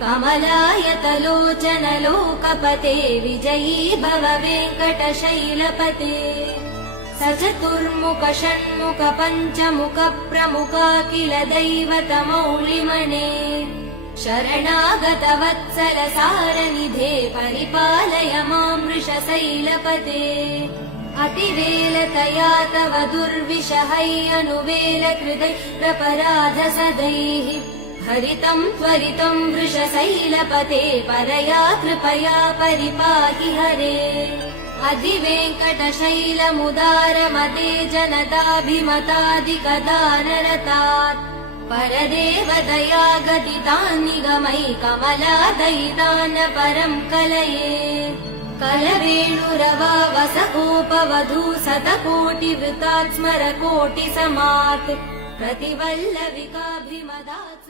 कमलायतलोचन लोकपते विजयी भव वेङ्कटशैलपते स चतुर्मुख षण्मुख पञ्चमुख प्रमुखाखिल दैवतमौलिमने शरणागत वत्सल सारनिधे परिपालय मां वृषशैलपते अतिवेलतया तव दुर्विषहैरनुवेल कृतैरपराध सदैः हरितं त्वरितं वृषशैलपते परया कृपया परिपाहि हरे अधिवेङ्कटशैलमुदारमते जनताभिमतादिकदानरतात् परदेवदया गदितान् निगमै कमलादयितान् परं कलये कलवेणुरवावसगोपवधू शतकोटिवृतात् स्मर कोटिसमात् प्रतिवल्लविकाभिमदात्